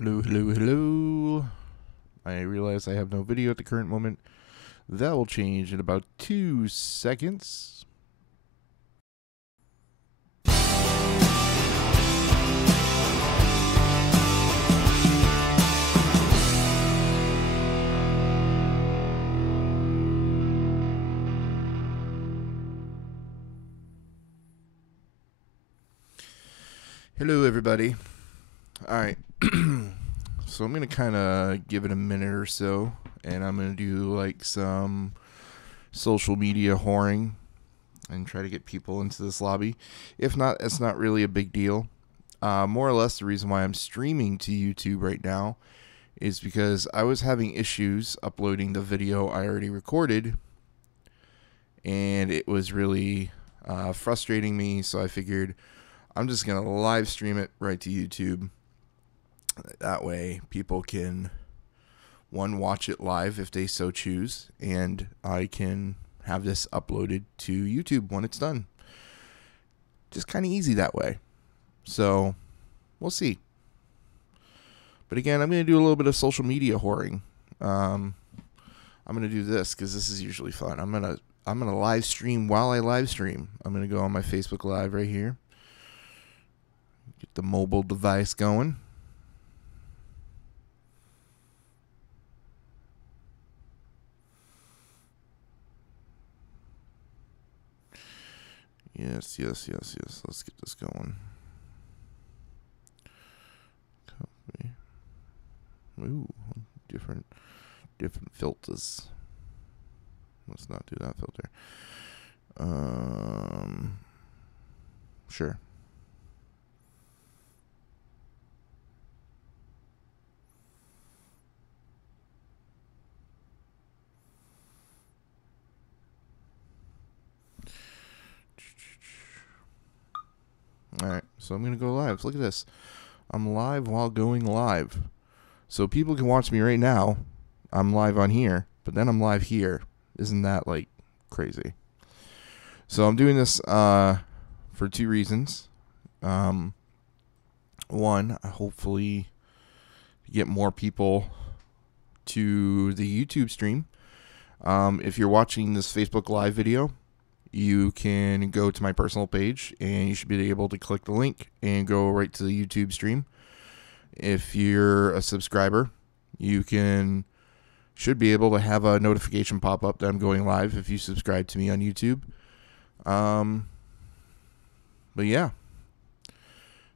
Hello, hello, hello. I realize I have no video at the current moment. That will change in about 2 seconds. Hello, everybody. All right. So I'm going to kind of give it a minute or so, and I'm going to do like some social media whoring and try to get people into this lobby. If not, it's not really a big deal. More or less, the reason why I'm streaming to YouTube right now is because I was having issues uploading the video I already recorded, and it was really frustrating me, so I figured I'm just going to live stream it right to YouTube. That way people can, one, watch it live if they so choose, and I can have this uploaded to YouTube when it's done. Just kind of easy that way. So, we'll see. But again, I'm going to do a little bit of social media whoring. I'm going to do this because this is usually fun. I'm going to live stream while I live stream. I'm going to go on my Facebook Live right here. Get the mobile device going. Yes. Let's get this going. Copy. Ooh, different filters. Let's not do that filter. Sure. Alright, so I'm going to go live. Look at this. I'm live while going live. So people can watch me right now. I'm live on here, but then I'm live here. Isn't that, like, crazy? So I'm doing this for 2 reasons. One, hopefully get more people to the YouTube stream. If you're watching this Facebook Live video, you can go to my personal page and you should be able to click the link and go right to the YouTube stream. If you're a subscriber, you should be able to have a notification pop up that I'm going live if you subscribe to me on YouTube. But yeah.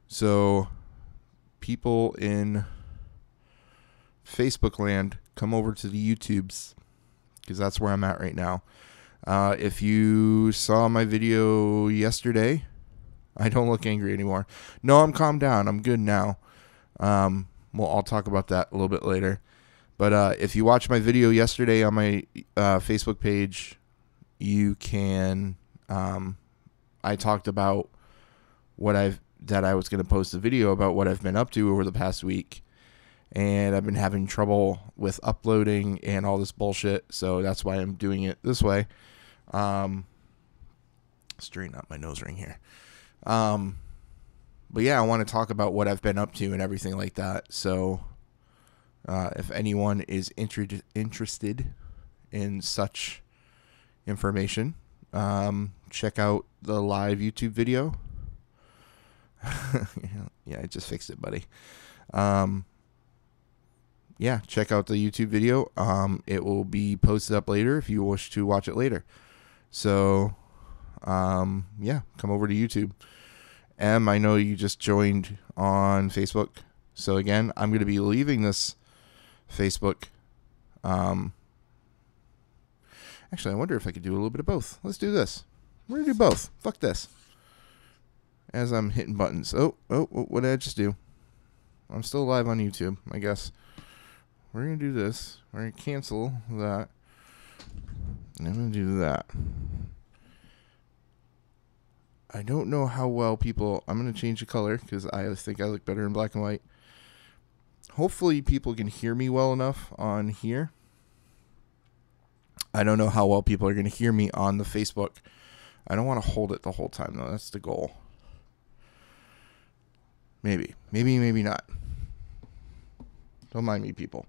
So people in Facebook land, come over to the YouTubes because that's where I'm at right now. If you saw my video yesterday, I don't look angry anymore. No, I'm calmed down. I'm good now. Well, I'll talk about that a little bit later. But if you watched my video yesterday on my Facebook page, you can. I talked about that I was going to post a video about what I've been up to over the past week. And I've been having trouble with uploading and all this bullshit. So that's why I'm doing it this way. Straighten out my nose ring here. But yeah, I want to talk about what I've been up to and everything like that. So, if anyone is interested in such information, check out the live YouTube video. Yeah, I just fixed it, buddy. Yeah, check out the YouTube video. It will be posted up later if you wish to watch it later. So, yeah, come over to YouTube. I know you just joined on Facebook. So again, I'm going to be leaving this Facebook. Actually, I wonder if I could do a little bit of both. Let's do this. We're going to do both. Fuck this. As I'm hitting buttons. Oh, what did I just do? I'm still live on YouTube, I guess. We're going to do this. We're going to cancel that. And I'm going to do that. I don't know how well people... I'm going to change the color because I think I look better in black and white. Hopefully people can hear me well enough on here. I don't know how well people are going to hear me on the Facebook. I don't want to hold it the whole time, though. That's the goal. Maybe not. Don't mind me, people.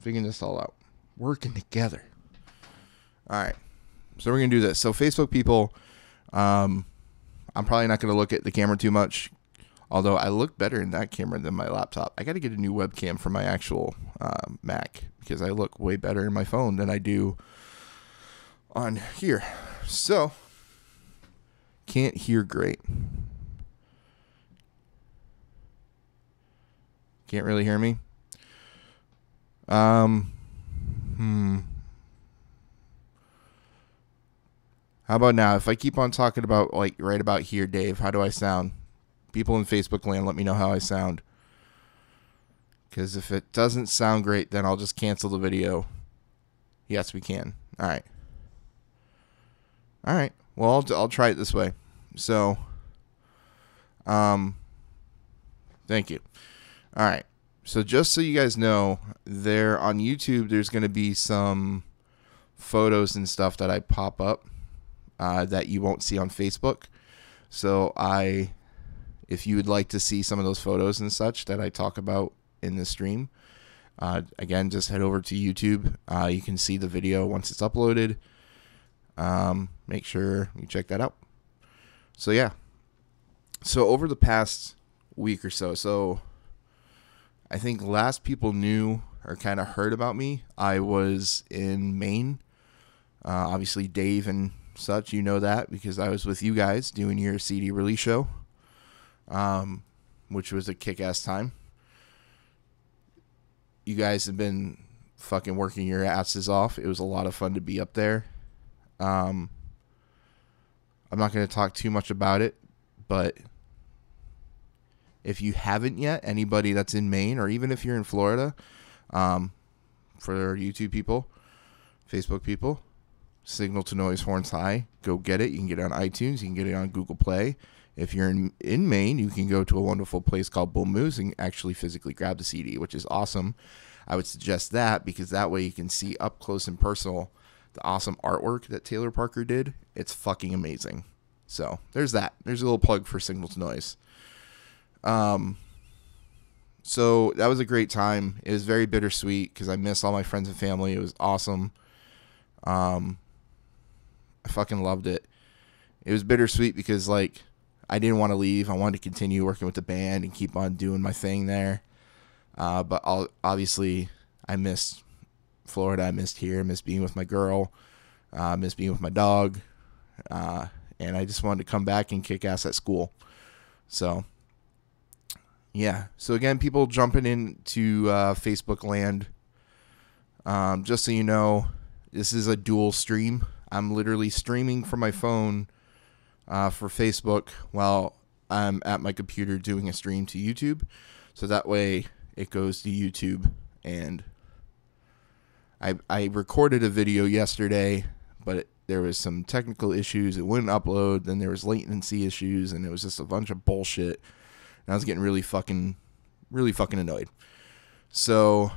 Figuring this all out. Working together. All right. So we're going to do this. So Facebook people, I'm probably not going to look at the camera too much, although I look better in that camera than my laptop. I got to get a new webcam for my actual Mac because I look way better in my phone than I do on here. So, can't hear great. Can't really hear me. How about now? If I keep on talking about, like, right about here, Dave, how do I sound? People in Facebook land, let me know how I sound. Because if it doesn't sound great, then I'll just cancel the video. Yes, we can. All right. All right. Well, I'll try it this way. So, thank you. All right. So just so you guys know, there on YouTube, there's going to be some photos and stuff that I pop up that you won't see on Facebook. So if you would like to see some of those photos and such that I talk about in the stream, again, just head over to YouTube. You can see the video once it's uploaded. Make sure you check that out. So yeah. So over the past week or so, I think last people knew or kind of heard about me, I was in Maine. Obviously Dave and such, you know that because I was with you guys doing your CD release show, which was a kick-ass time. You guys have been fucking working your asses off. It was a lot of fun to be up there. I'm not going to talk too much about it, but if you haven't yet, anybody that's in Maine, or even if you're in Florida, for YouTube people, Facebook people, Signal to Noise Horns High, go get it. You can get it on iTunes. You can get it on Google Play. If you're in Maine, you can go to a wonderful place called Bull Moose and actually physically grab the CD, which is awesome. I would suggest that because that way you can see up close and personal the awesome artwork that Taylor Parker did. It's fucking amazing. So there's that. There's a little plug for Signal to Noise. So that was a great time. It was very bittersweet because I missed all my friends and family. It was awesome. I fucking loved it. It was bittersweet because, like, I didn't want to leave. I wanted to continue working with the band and keep on doing my thing there. But obviously, I missed Florida. I missed here. I missed being with my girl. I missed being with my dog. And I just wanted to come back and kick ass at school. So, yeah. So, again, people jumping into Facebook land. Just so you know, this is a dual stream. I'm literally streaming from my phone for Facebook while I'm at my computer doing a stream to YouTube. So that way it goes to YouTube. And I recorded a video yesterday, but there was some technical issues. It wouldn't upload. Then there was latency issues, and it was just a bunch of bullshit. And I was getting really fucking annoyed. So,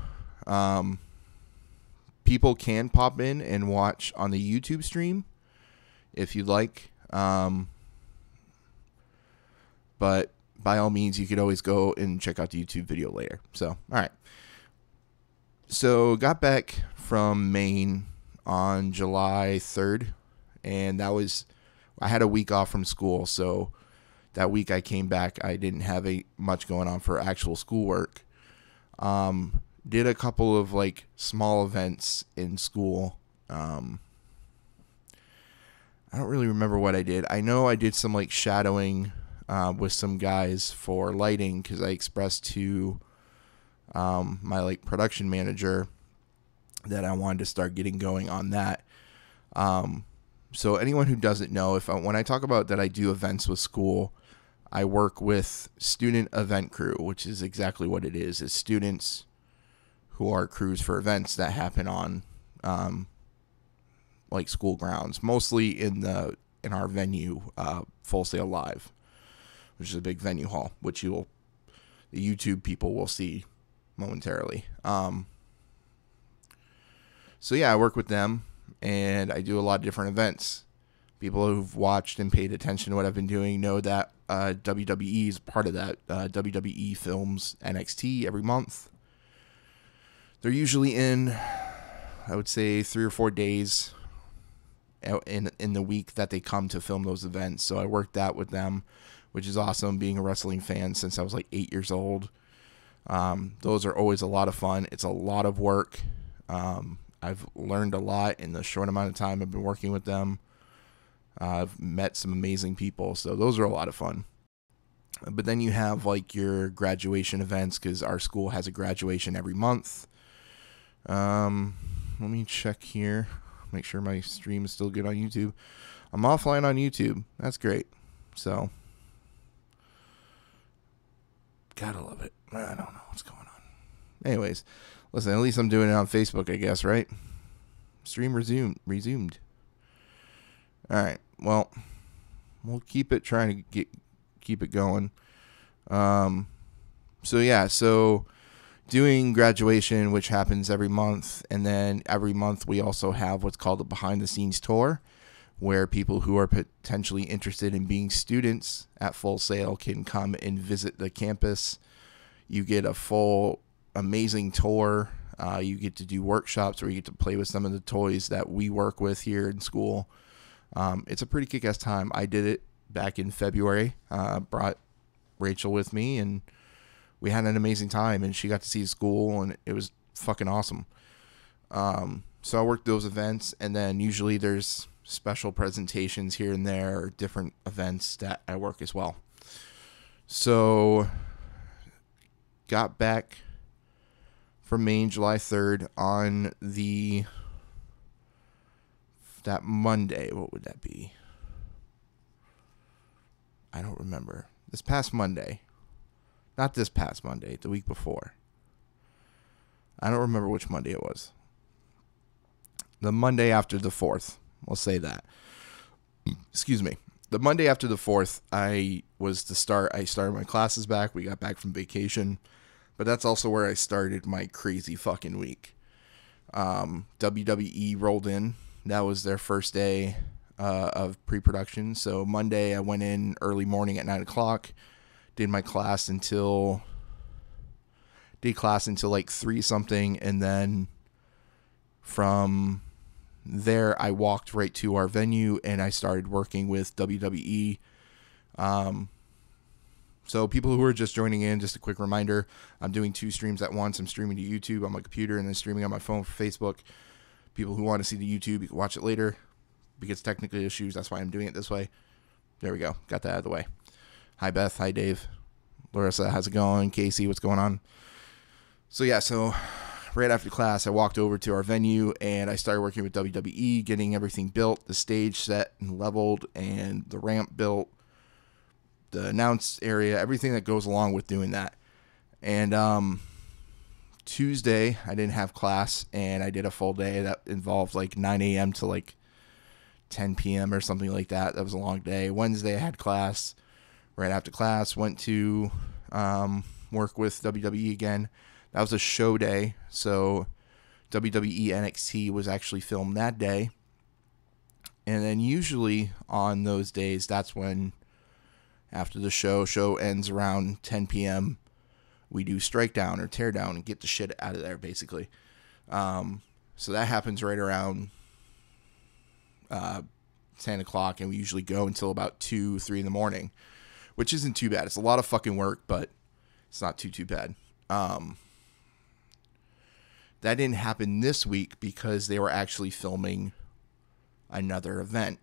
people can pop in and watch on the YouTube stream if you'd like. But by all means, you could always go and check out the YouTube video later. So, all right. So, got back from Maine on July 3rd, and I had a week off from school, so that week I came back, I didn't have much going on for actual schoolwork. Did a couple of, like, small events in school. I don't really remember what I did. I know I did some, like, shadowing with some guys for lighting because I expressed to my, like, production manager that I wanted to start getting going on that. So anyone who doesn't know, when I talk about that I do events with school, I work with student event crew, which is exactly what it is. It's students who are crews for events that happen on like school grounds, mostly in our venue, Full Sail Live, which is a big venue hall, which the YouTube people will see momentarily. So yeah, I work with them, and I do a lot of different events. People who've watched and paid attention to what I've been doing know that WWE is part of that. WWE films NXT every month. They're usually in, I would say, 3 or 4 days out in the week that they come to film those events. So I worked that with them, which is awesome, being a wrestling fan since I was like 8 years old. Those are always a lot of fun. It's a lot of work. I've learned a lot in the short amount of time I've been working with them. I've met some amazing people, so those are a lot of fun. But then you have like your graduation events, because our school has a graduation every month. Let me check here, make sure my stream is still good on YouTube. I'm offline on YouTube. That's great. So, gotta love it. I don't know what's going on. Anyways, listen, at least I'm doing it on Facebook, I guess, right? Stream resumed. All right. Well, we'll keep trying to keep it going. So doing graduation, which happens every month, and then every month we also have what's called a behind the scenes tour, where people who are potentially interested in being students at Full Sail can come and visit the campus. You get a full amazing tour. You get to do workshops where you get to play with some of the toys that we work with here in school. It's a pretty kick-ass time. I did it back in February. Brought Rachel with me, and we had an amazing time, and she got to see school, and it was fucking awesome. So I worked those events, and then usually there's special presentations here and there, or different events that I work as well. So got back from Maine July 3rd on that Monday. What would that be? I don't remember. This past Monday. Not this past Monday, the week before. I don't remember which Monday it was. The Monday after the 4th. We'll say that. Excuse me. The Monday after the 4th, I started my classes back. We got back from vacation. But that's also where I started my crazy fucking week. WWE rolled in. That was their first day of pre-production. So Monday, I went in early morning at 9 o'clock. Did class until like 3 something. And then from there, I walked right to our venue and I started working with WWE. So people who are just joining in, just a quick reminder, I'm doing 2 streams at once. I'm streaming to YouTube on my computer and then streaming on my phone for Facebook. People who want to see the YouTube, you can watch it later. Because technical issues, that's why I'm doing it this way. There we go. Got that out of the way. Hi, Beth. Hi, Dave. Larissa, how's it going? Casey, what's going on? So right after class, I walked over to our venue and I started working with WWE, getting everything built, the stage set and leveled, and the ramp built, the announce area, everything that goes along with doing that. And Tuesday, I didn't have class, and I did a full day that involved like 9 a.m. to like 10 p.m. or something like that. That was a long day. Wednesday, I had class. Right after class, went to work with WWE again. That was a show day, so WWE NXT was actually filmed that day. And then usually on those days, that's when, after the show ends around 10 p.m., we do strike down or tear down and get the shit out of there, basically. So that happens right around 10 o'clock, and we usually go until about 2, 3 in the morning, which isn't too bad. It's a lot of fucking work, but it's not too bad. That didn't happen this week because they were actually filming another event.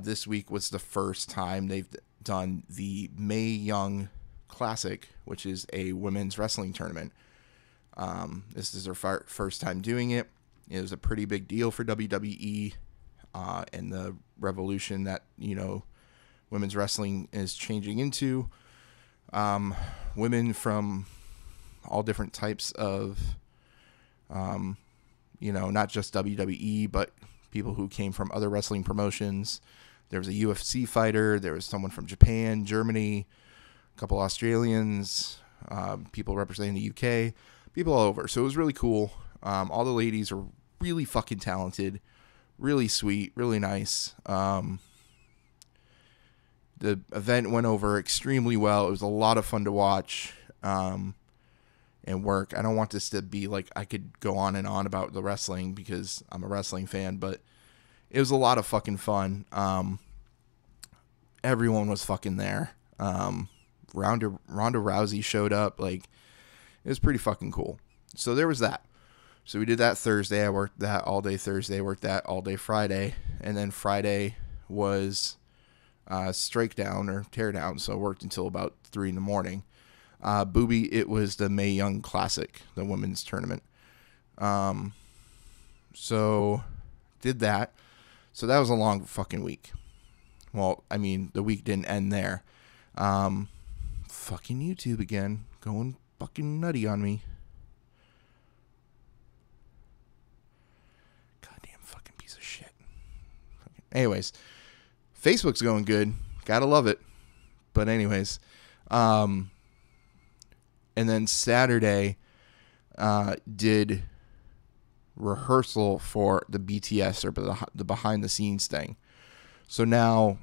This week was the first time they've done the Mae Young Classic, which is a women's wrestling tournament. This is their first time doing it. It was a pretty big deal for WWE and the revolution that, women's wrestling is changing into. Women from all different types of, not just WWE, but people who came from other wrestling promotions. There was a UFC fighter. There was someone from Japan, Germany, a couple Australians, people representing the UK, people all over. So it was really cool. All the ladies are really fucking talented, really sweet, really nice. The event went over extremely well. It was a lot of fun to watch. And and work. I don't want this to be like I could go on and on about the wrestling because I'm a wrestling fan, but it was a lot of fucking fun. Everyone was fucking there. Ronda Rousey showed up. Like, it was pretty fucking cool. So there was that. So we did that Thursday. I worked that all day Thursday. Worked that all day Friday. And then Friday was strike down or tear down. So I worked until about 3 in the morning. Booby, it was the Mae Young Classic, the women's tournament. So did that. So that was a long fucking week. Well, I mean, the week didn't end there. Fucking YouTube again. Going fucking nutty on me. Goddamn fucking piece of shit. Anyways, Facebook's going good. Gotta love it. But anyways, and then Saturday, did rehearsal for the BTS or the behind the scenes thing. So now,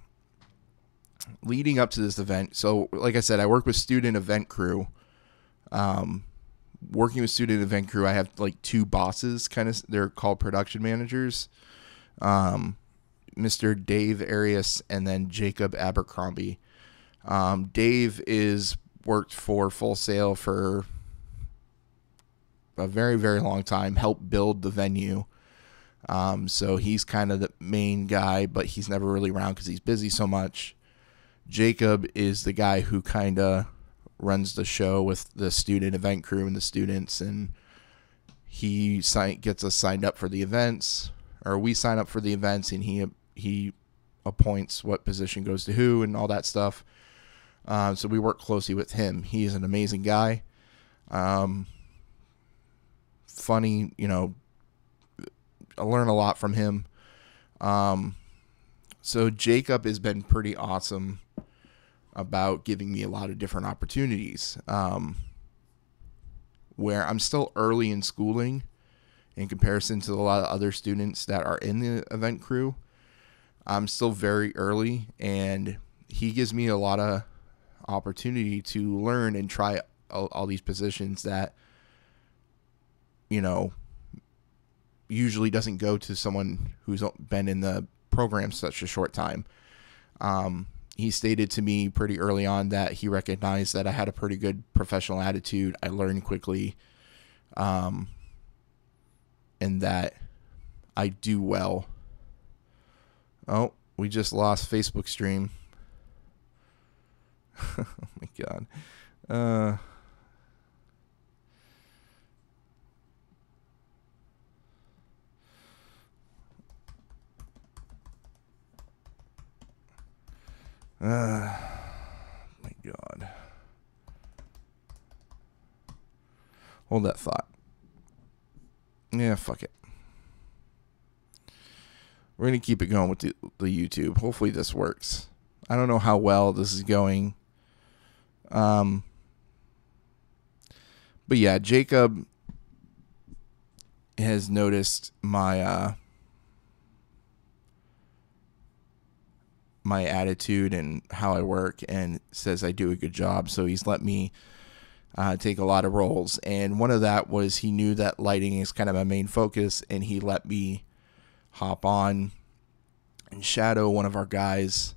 leading up to this event, so like I said, I work with student event crew. Working with student event crew, I have like 2 bosses, they're called production managers. Mr. Dave Arias and then Jacob Abercrombie. Dave is worked for Full Sail for a very, very long time, helped build the venue. So he's kind of the main guy, but he's never really around because he's busy so much. Jacob is the guy who kind of runs the show with the student event crew and the students, and he gets us signed up for the events, or we sign up for the events, and he appoints what position goes to who and all that stuff. So we work closely with him. He is an amazing guy. Funny, I learn a lot from him. So Jacob has been pretty awesome about giving me a lot of different opportunities, where I'm still early in schooling in comparison to a lot of other students that are in the event crew. I'm still very early, and he gives me a lot of opportunity to learn and try all these positions that, usually doesn't go to someone who's been in the program such a short time. He stated to me pretty early on that he recognized that I had a pretty good professional attitude. I learned quickly, and that I do well. Oh, we just lost Facebook stream. Oh my God. My God. Hold that thought. Yeah, fuck it. We're going to keep it going with the YouTube. Hopefully this works. I don't know how well this is going. But yeah, Jacob has noticed my my attitude and how I work, and says I do a good job. So he's let me take a lot of roles. And one of that was he knew that lighting is kind of my main focus, and he let me hop on and shadow one of our guys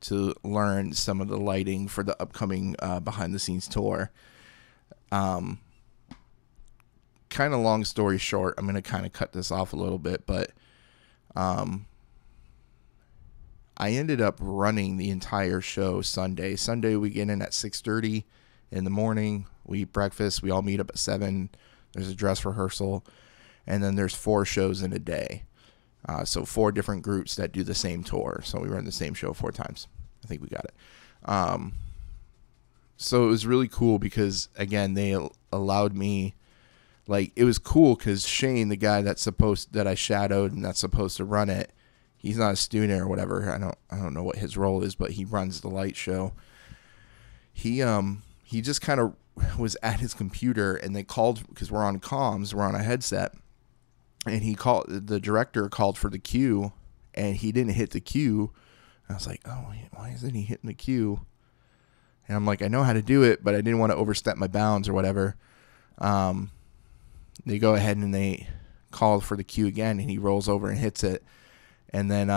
to learn some of the lighting for the upcoming behind the scenes tour. Kind of long story short, I'm going to kind of cut this off a little bit, but I ended up running the entire show Sunday. Sunday we get in at 6:30 in the morning. We eat breakfast. We all meet up at 7. There's a dress rehearsal. And then there's 4 shows in a day. So 4 different groups that do the same tour. So we run the same show 4 times. I think we got it. So it was really cool because, again, they allowed me, like, it was cool because Shane, the guy that I shadowed and that's supposed to run it, he's not a student or whatever. I don't know what his role is, but he runs the light show. He just kind of was at his computer, and they called because we're on comms, we're on a headset, and the director called for the cue, and he didn't hit the cue. I was like, oh, why isn't he hitting the cue? And I'm like, I know how to do it, but I didn't want to overstep my bounds or whatever. They go ahead and they call for the cue again, and he rolls over and hits it. And then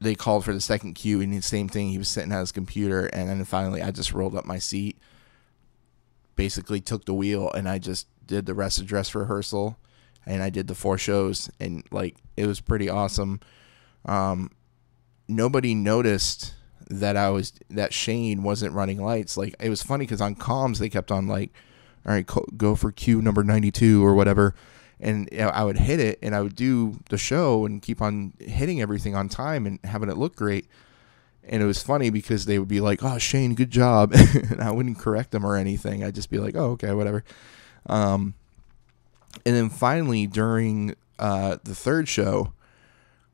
they called for the second cue, and the same thing. He was sitting at his computer, and then finally I just rolled up my seat, basically took the wheel, and I just did the rest of dress rehearsal, and I did the 4 shows, and like it was pretty awesome. Nobody noticed that Shane wasn't running lights. Like, it was funny because on comms they kept on like, all right, go for cue number 92 or whatever. And I would hit it, and I would do the show and keep on hitting everything on time and having it look great. And it was funny because they would be like, oh, Shane, good job. And I wouldn't correct them or anything. I'd just be like, oh, okay, whatever. And then finally during the third show,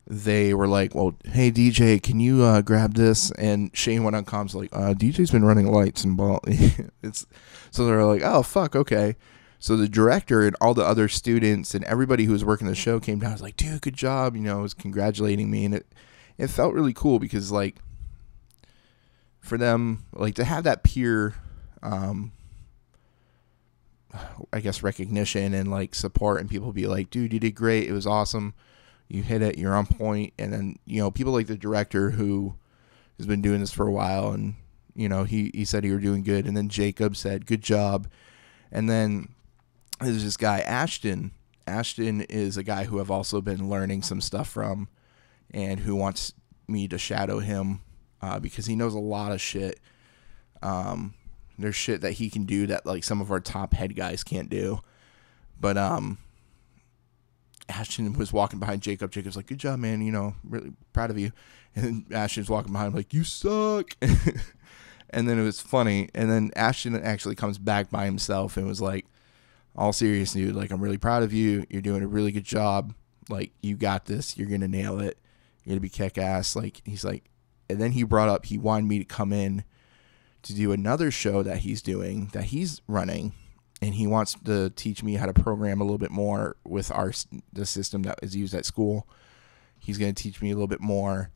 they were like, well, hey, DJ, can you grab this? And Shane went on comms like, DJ's been running lights and ball. So they were like, oh, fuck, okay. So the director and all the other students and everybody who was working the show came down. I was like, dude, good job. Was congratulating me. And it felt really cool because, like, for them, like, to have that peer, I guess, recognition and, like, support, and people be like, dude, you did great. It was awesome. You hit it. You're on point. And then, people like the director who has been doing this for a while, and, he said you were doing good. And then Jacob said, good job. And then there's this guy, Ashton. Ashton is a guy who I've also been learning some stuff from, and who wants me to shadow him because he knows a lot of shit. There's shit that he can do that, like, some of our top head guys can't do. But Ashton was walking behind Jacob. Jacob's like, good job, man. Really proud of you. And then Ashton's walking behind him like, you suck. And then it was funny. And then Ashton actually comes back by himself and was like, all serious, dude, like, I'm really proud of you. You're doing a really good job. Like, you got this. You're going to nail it. You're going to be kick-ass. Like, he's like, and then he brought up, he wanted me to come in to do another show that he's doing, that he's running. And he wants to teach me how to program a little bit more with the system that is used at school. He's going to teach me a little bit more,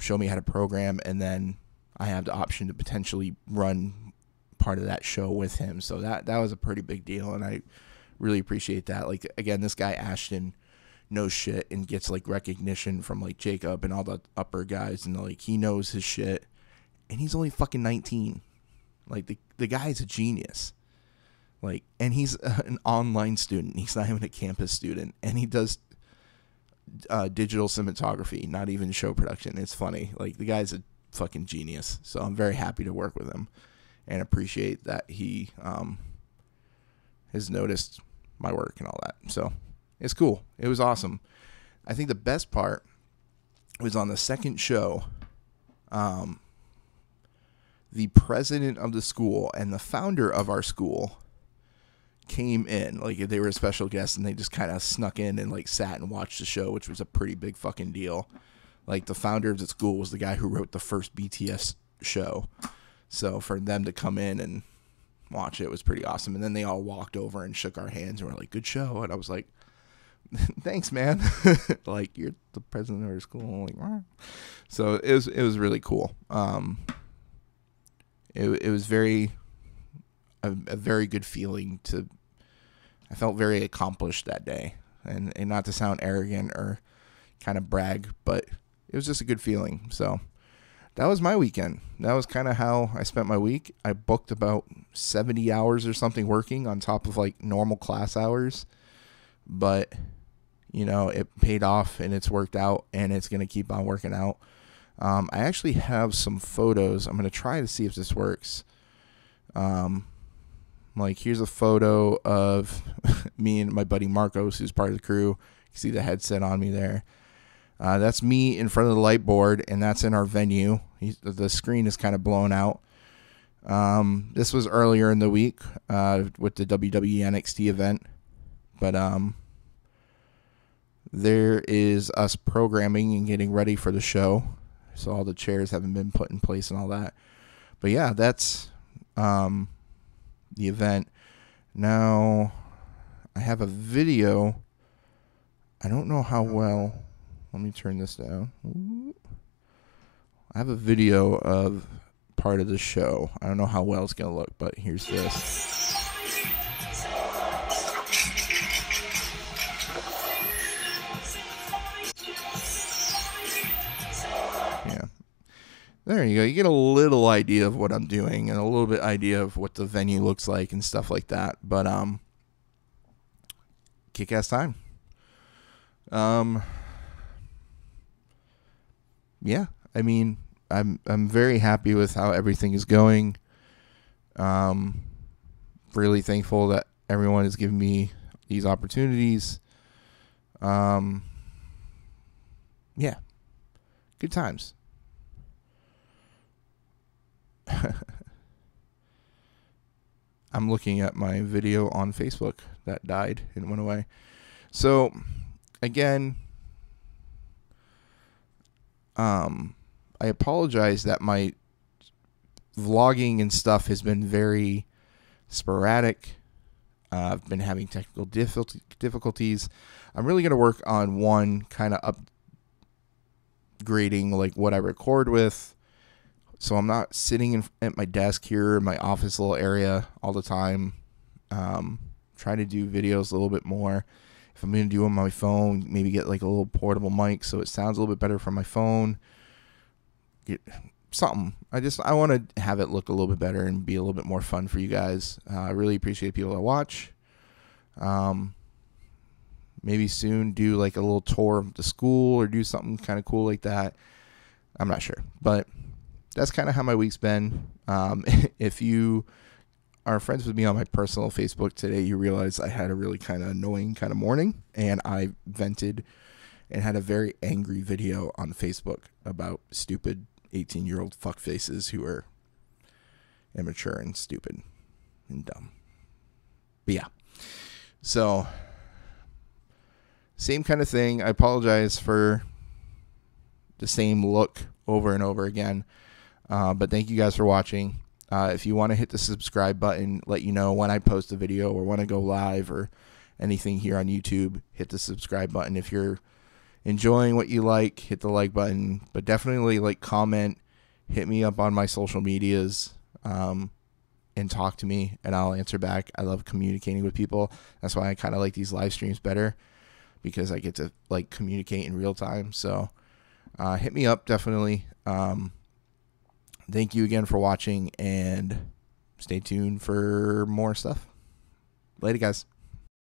show me how to program, and then I have the option to potentially run part of that show with him. So that was a pretty big deal, and I really appreciate that. Like, again, this guy Ashton knows shit and gets, like, recognition from, like, Jacob and all the upper guys, and, like, he knows his shit, and he's only fucking 19. Like, the guy's a genius. Like, and he's an online student. He's not even a campus student, and he does digital cinematography, not even show production. It's funny. Like, the guy's a fucking genius. So I'm very happy to work with him and appreciate that he has noticed my work and all that. So it's cool. It was awesome. I think the best part was on the second show. The president of the school and the founder of our school came in. Like, they were a special guest, and they just kind of snuck in and, like, sat and watched the show, which was a pretty big fucking deal. Like, the founder of the school was the guy who wrote the first BTS show. So for them to come in and watch it was pretty awesome. And then they all walked over and shook our hands and were like, good show. And I was like, thanks, man. Like, you're the president of our school. Like, wow. So it was really cool. It was a very good feeling I felt very accomplished that day, and not to sound arrogant or kind of brag, but it was just a good feeling. So that was my weekend. That was kind of how I spent my week. I booked about 70 hours or something working on top of, like, normal class hours, but it paid off, and it's worked out, and it's going to keep on working out. I actually have some photos. I'm going to try to see if this works. Like, here's a photo of me and my buddy Marcos, who's part of the crew. You can see the headset on me there. That's me in front of the light board, and that's in our venue. The screen is kind of blown out. This was earlier in the week with the WWE NXT event. But there is us programming and getting ready for the show. So all the chairs haven't been put in place and all that. But yeah, that's the event. Now, I have a video I don't know how well. Let me turn this down. Ooh. I have a video of part of the show. I don't know how well it's going to look, but here's this. Yeah. There you go. You get a little idea of what I'm doing and a little bit idea of what the venue looks like and stuff like that. But kick-ass time. Yeah. I mean, I'm very happy with how everything is going. Really thankful that everyone has given me these opportunities. Yeah. Good times. I'm looking at my video on Facebook that died and went away. So, again, I apologize that my vlogging and stuff has been very sporadic. I've been having technical difficulties. I'm really going to work on one kind of upgrading like what I record with. So I'm not sitting at my desk here in my office little area all the time. Trying to do videos a little bit more. If I'm going to do on my phone, maybe get like a little portable mic so it sounds a little bit better from my phone. Get something. I want to have it look a little bit better and be a little bit more fun for you guys. I really appreciate people that watch. Maybe soon do like a little tour of the school or do something kind of cool like that. I'm not sure, but that's kind of how my week's been. If you are friends with me on my personal Facebook today, you realize I had a really kind of annoying kind of morning, and I vented and had a very angry video on Facebook about stupid 18-year-old fuckfaces who are immature and stupid and dumb. But yeah. So, same kind of thing. I apologize for the same look over and over again. But thank you guys for watching. If you want to hit the subscribe button, let you know when I post a video or when I go live or anything here on YouTube, hit the subscribe button. If you're enjoying what you like, hit the like button. But definitely like, comment, hit me up on my social medias, and talk to me, and I'll answer back. I love communicating with people. That's why I kind of like these live streams better, because I get to like communicate in real time. So hit me up, definitely. Thank you again for watching, and stay tuned for more stuff. Later, guys.